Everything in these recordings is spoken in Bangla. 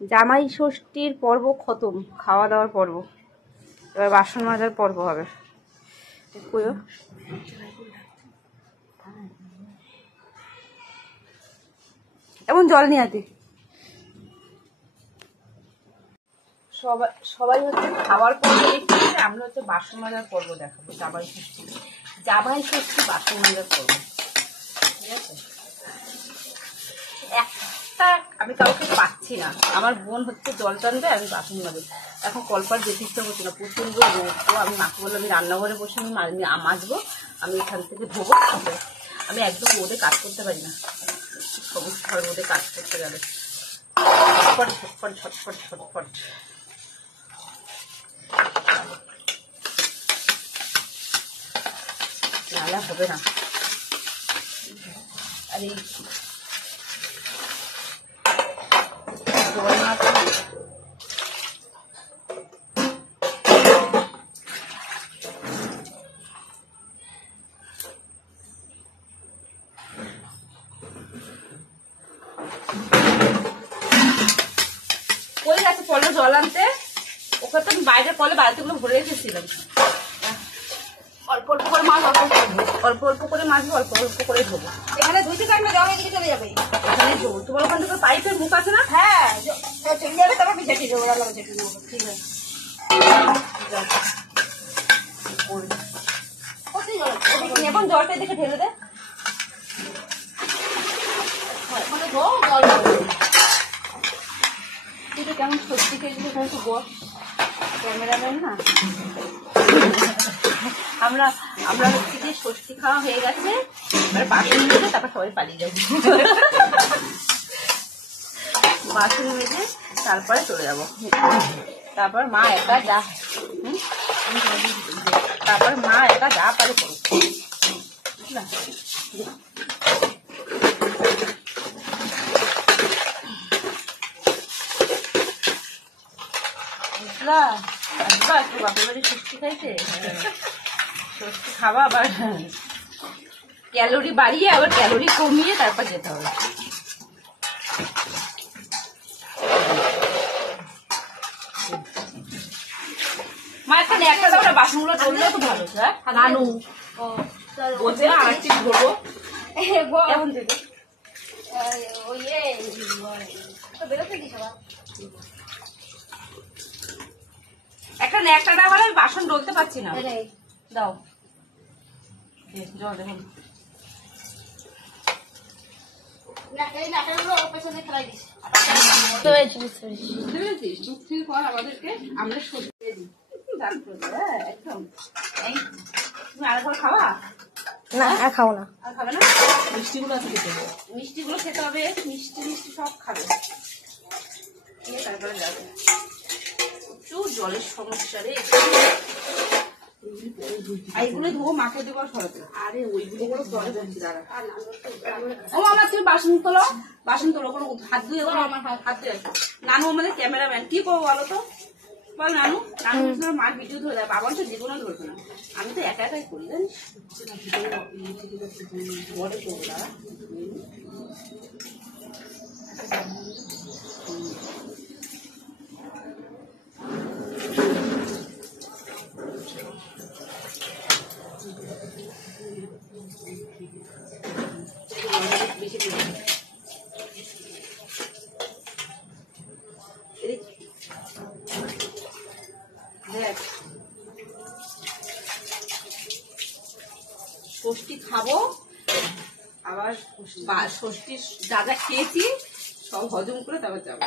জামাই ষষ্ঠীর পর্ব খতম, খাওয়া দাওয়ার পর্ব, এবার বাসন মাজার পর্ব হবে। এমন জল নিয়ে আতি। সবাই হচ্ছে খাওয়ার পর্ব দেখছি, আমরা হচ্ছে বাসন মাজার পর্ব দেখাবো। জামাই ষষ্ঠী বাসন মাজার পর্ব, ঠিক আছে? একটা আমি কাউকে পাচ্ছি না। আমার বোন হচ্ছে জল টানবে, আমি বাসন মাজবো। এখন কলপার যেতে ইচ্ছা করছে না, প্রচন্ড রোদ। তো আমি মাকে বললাম আমি রান্নাঘরে বসে আমি মাজবো, আমি এখান থেকে ধোবো। আমি একদম রোদে কাজ করতে পারি না, সমস্যা হয় রোদে কাজ করতে গেলে। ছটফট ছটফট ছটফট ছটফট, নাহলে হবে না। আর এই কই গেছে কলে জল আনতে? ওকে তো আমি বাইরের কলে বাড়িতেগুলো ভরে রেখেছিলাম। অল্প অল্প করে মাছ, অল্প অল্প করে মাছবো, অল্প অল্প করে ধোবো। এখানে ধুইতে থাকলে জল এদিকে চলে যাবে। এখানে ধোবো। তোমার ওখান থেকে পাইপের মুখ আছে না? হ্যাঁ, চলে যাবে। তারপর পিছিয়ে দেবো, ঠিক আছে। এখন জলটা এদিকে ঢেলে দে। তুই তো কেমন সত্যি খেয়েছিস, একটু বল। ক্যামেরাম্যান না আমরা হচ্ছে যে ষষ্ঠী খাওয়া হয়ে গেছে, এবার বাসন মেজে তারপর সবাই পালিয়ে যাবো। বাসন মেজে তারপরে চলে যাবো। তারপর মা একা যা পারে করো, বুঝলা? বুঝলা? আসবা একটু বাপের বাড়ি ষষ্ঠী খাইতে। ষষ্ঠী খাওয়া আবার ক্যালোরি বাড়িয়ে আবার ক্যালোরি কমিয়ে তারপর যেতে হবে। মা এখানে একটা দাও না, বাসনগুলো ধরলেও তো ভালো। হ্যাঁ, নানু বলছে না আর ঠিক ধরবো কেমন থেকে একটা ন্যাকটা না হলে বাসন ডলতে পারছি না। দাও জল দেখুন। আমাদেরকে আমরা সত্যি একদম। তুমি আরেকবার খাওয়া? না, আর খাবো না। আর খাবে না? মিষ্টিগুলো আছে খেতে হবে, মিষ্টিগুলো খেতে হবে। মিষ্টি মিষ্টি সব খাবে, তারপরে যাবে। প্রচুর জলের সমস্যা রে। এইগুলো ধোবো, মাকে দেবো সরাতে। আরে ওইগুলো জলে বলছি দাঁড়া। ও মামা তুমি বাসন তোলো, কোনো হাত ধুয়ে আমার হাত ধুয়ে। নানু আমাদের ক্যামেরাম্যান, কি করবো বলো তো? বল নানু। মার ভিডিও ধরে দেয়, বাবা তো জীবনও ধরবে না। আমি তো একা একাই করি, জানিস? বড় করবো দাঁড়া। ষষ্ঠী খাবো, আবার ষষ্ঠীর যা যা খেয়েছি সব হজম করে তারপর যাবো।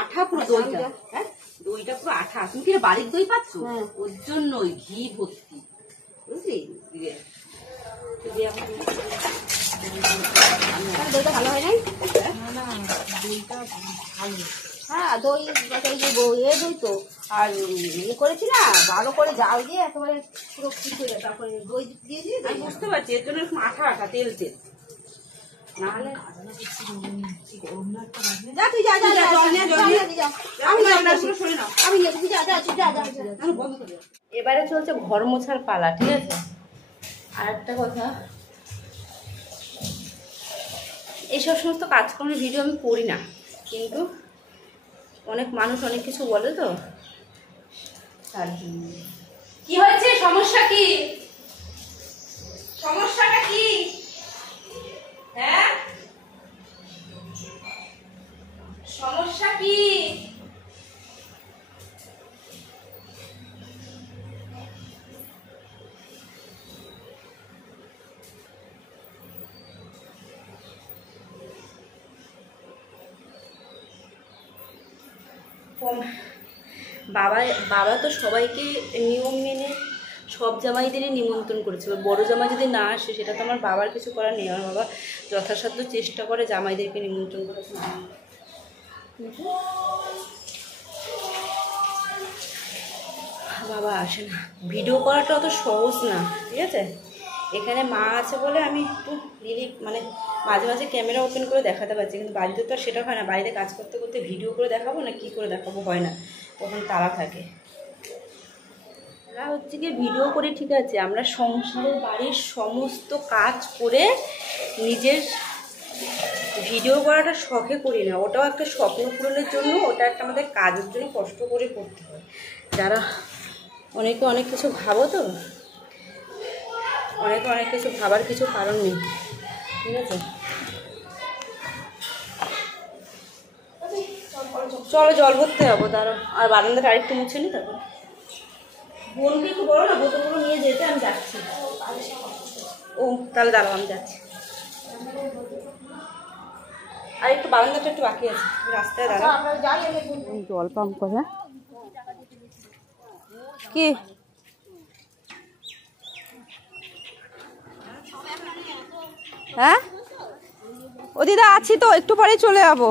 আঠা পুরো দইটা, হ্যাঁ দইটা পুরো আঠা। তুমি কি বাড়ির দই পাচ্ছ? ওর জন্যই ঘি ভর্তি, বুঝলি? দইটা ভালো হয় নাই? না দইটা ভালো। হ্যাঁ দই দই তো। আর ইয়ে করেছি না, ভালো করে জাল দিয়ে একেবারে পুরো ঠিক হয়ে যায়। তারপরে দই দিয়েছি, বুঝতে পারছি। এর জন্য এরকম আঠা আঠা তেল তেল। নাহলে এবারে চলছে ঘর মোছার পালা, ঠিক আছে? আর একটা কথা, এইসব সমস্ত কাজকর্মের ভিডিও আমি করি না, কিন্তু অনেক মানুষ অনেক কিছু বলে তো তার জন্য। কি হয়েছে, সমস্যা কি? সমস্যাটা কি? হ্যাঁ, সমস্যা কি? বাবা তো সবাইকে নিয়ম মেনে সব জামাইদেরই নিমন্ত্রণ করেছিল। বড় জামাই যদি না আসে সেটা তো আমার বাবার কিছু করার নেই। আমার বাবা যথাসাধ্য চেষ্টা করে জামাইদেরকে নিমন্ত্রণ করেছে, কিন্তু বাবা আসে না। ভিডিও করাটা অত সহজ না, ঠিক আছে? এখানে মা আছে বলে আমি একটু মানে মাঝে মাঝে ক্যামেরা ওপেন করে দেখাতে পারছি, কিন্তু বাড়িতে তো আর সেটা হয় না। বাড়িতে কাজ করতে করতে ভিডিও করে দেখাবো না কী করে দেখাবো, হয় না, তখন তারা থাকে। আমরা হচ্ছে গিয়ে ভিডিও করে, ঠিক আছে, আমরা সংসারের বাড়ির সমস্ত কাজ করে নিজের ভিডিও করাটা শখে করি না, ওটাও একটা স্বপ্ন পূরণের জন্য, ওটা একটা আমাদের কাজের জন্য কষ্ট করে করতে হয়। যারা অনেকে অনেক কিছু ভাবো তো, অনেকে অনেক কিছু ভাবার কিছু কারণ নেই, ঠিক আছে? চলো জল ভরতে যাবো, দাঁড়ো। আর বারান্দাটা আরেকটু মুছে নি, তারপর বোনকে একটু বলো না বোতলগুলো নিয়ে যেতে, আমি যাচ্ছি। ও তাহলে দাঁড়াও, আমি যাচ্ছি। আর একটু বারান্দাটা একটু বাকি আছে, রাস্তায় দাঁড়াও। জল পাম্প করে কি হ্যাঁ? ও দিদা আছি তো, একটু পরে চলে যাবো।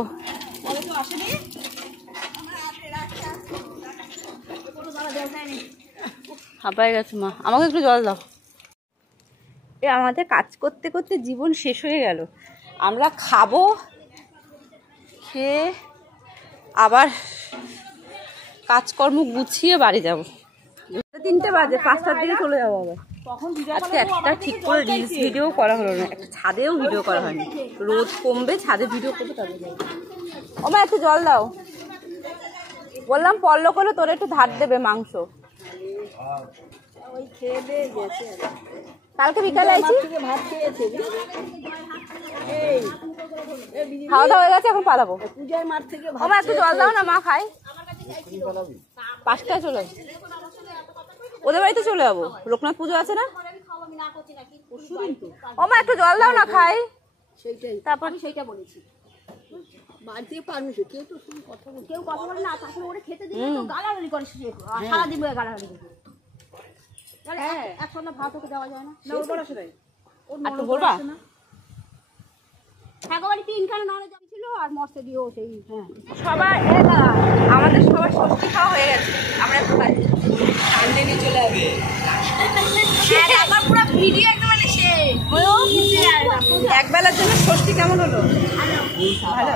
হাঁপায় গেছে মা, আমাকে একটু জল দাও। আমাদের কাজ করতে করতে জীবন শেষ হয়ে গেল। আমরা খাবো, খেয়ে আবার কাজকর্ম গুছিয়ে বাড়ি যাব। 3টে বাজে, 5টার দিকে চলে যাবো আবার। আজকে একটা ঠিক করে রিলস ভিডিও করা হলো না, একটা ছাদেও ভিডিও করা হয়নি। রোদ কমবে, ছাদে ভিডিও করবো, তারপরে যাবো। ও মা একটু জল দাও। বললাম পল্লব করলে তোর একটু ধার দেবে মাংস। কালকে বিকালে আইছি, খাওয়া দাওয়া হয়ে গেছে, এখন পালাবো। ও মা একটু জল দাও না, মা খাই। 5টায় চলে যাবো, ওদের বাড়িতে চলে যাবো। লোকনাথ পুজো আছে না? ও মা একটু জল দাও না, খাই। তারপর সেইটা বলেছি, বাড়িতে পারমিশন, কেউ তো কথা বলে, কেউ কথা বলে না, তারপরে ওরে খেতে দিলে তো গালাগালি করে, সারাদিন গালাগালি করে। এক সন্ধ্যা ভাত ওকে দেওয়া যায় না, ওর বড় সেটাই। আর তো বলবা একেবারে 3খানা ননদ ছিল, আর মস্তে দিও সেই। হ্যাঁ সবার আমাদের সবার ষষ্ঠী খাওয়া হয়ে গেছে, আমরা খাই কান্দে নিয়ে চলে আসবে। আমার পুরো ভিডিও একেবারে শেষ। একবেলার জন্য ষষ্ঠী কেমন হলো? ভালো।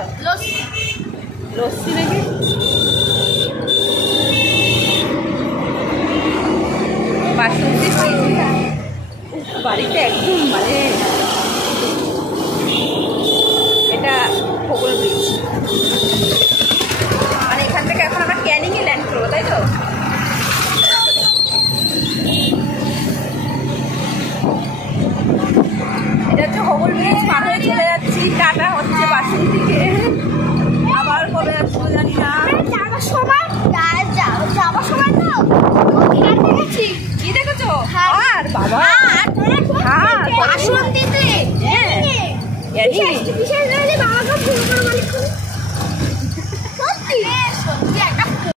লস্যি নাকি? বাসন্তী বাড়িতে একদম মানে এটা খোকল ব্রিজ, মানে এখান থেকে এখন আমরা ক্যানিংয়ে ল্যান্ড করবো, তাই তো? এটা হচ্ছে খোকল ব্রিজ, পার হয়ে চলে যাচ্ছি। টাটা হচ্ছে বাসন্তীকে, আবার কবে আসবো জানি না। যাওয়ার সময় তো দেখেছি। কি দেখেছো? আর বাবা বাসন্তীতে বিশেষ বাবাকে ফোন করে বলি সত্যি